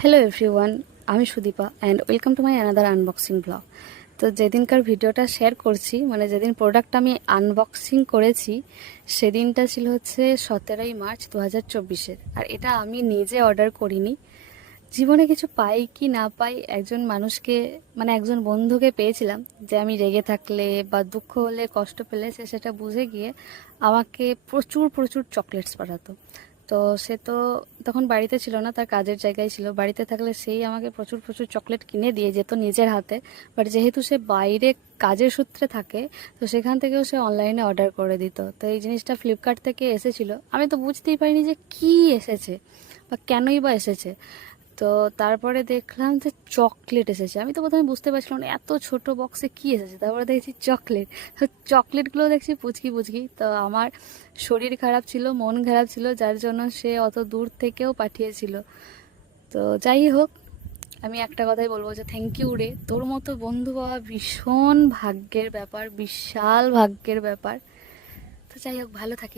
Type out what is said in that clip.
Hello everyone, আমি Sudipa and welcome to my another unboxing blog. তো যেদিনকার ভিডিওটা শেয়ার করছি, মানে যেদিন প্রোডাক্টটা আমি আনবক্সিং করেছি, সেদিনটা ছিল হচ্ছে 17ই মার্চ 2024-এর। আর এটা আমি নিজে অর্ডার করিনি। জীবনে কিছু পাই কি না পাই, একজন মানুষকে মানে একজন বন্ধুকে পেয়েছিলাম, যে আমি রেগে থাকলে বা দুঃখ হলে, কষ্ট পেলে সে সেটা বুঝে গিয়ে আমাকে প্রচুর প্রচুর চকলেটস পাঠাতো। তো সে তো তখন বাড়িতে ছিল না, তার কাজের জায়গায় ছিল। বাড়িতে থাকলে সেই আমাকে প্রচুর প্রচুর চকলেট কিনে দিয়ে যেত নিজের হাতে। বাট যেহেতু সে বাইরে কাজের সূত্রে থাকে, তো সেখান থেকেও সে অনলাইনে অর্ডার করে দিত। তো এই জিনিসটা ফ্লিপকার্ট থেকে এসেছিল, আমি তো বুঝতেই পারিনি যে কি এসেছে বা কেনই বা এসেছে। তো তারপরে দেখলাম যে চকলেট এসেছে। আমি তো প্রথমে বুঝতে পারছিলাম না এত ছোট বক্সে কি এসেছে, তারপরে দেখছি চকলেট। তো চকলেটগুলো দেখছি পুচকি পুচকি। তো আমার শরীর খারাপ ছিল, মন খারাপ ছিল, যার জন্য সে অত দূর থেকেও পাঠিয়েছিল। তো যাই হোক, আমি একটা কথাই বলবো যে থ্যাংক ইউ রে, তোর মতো বন্ধু পাওয়া ভীষণ ভাগ্যের ব্যাপার, বিশাল ভাগ্যের ব্যাপার। তো যাই হোক, ভালো থাকি।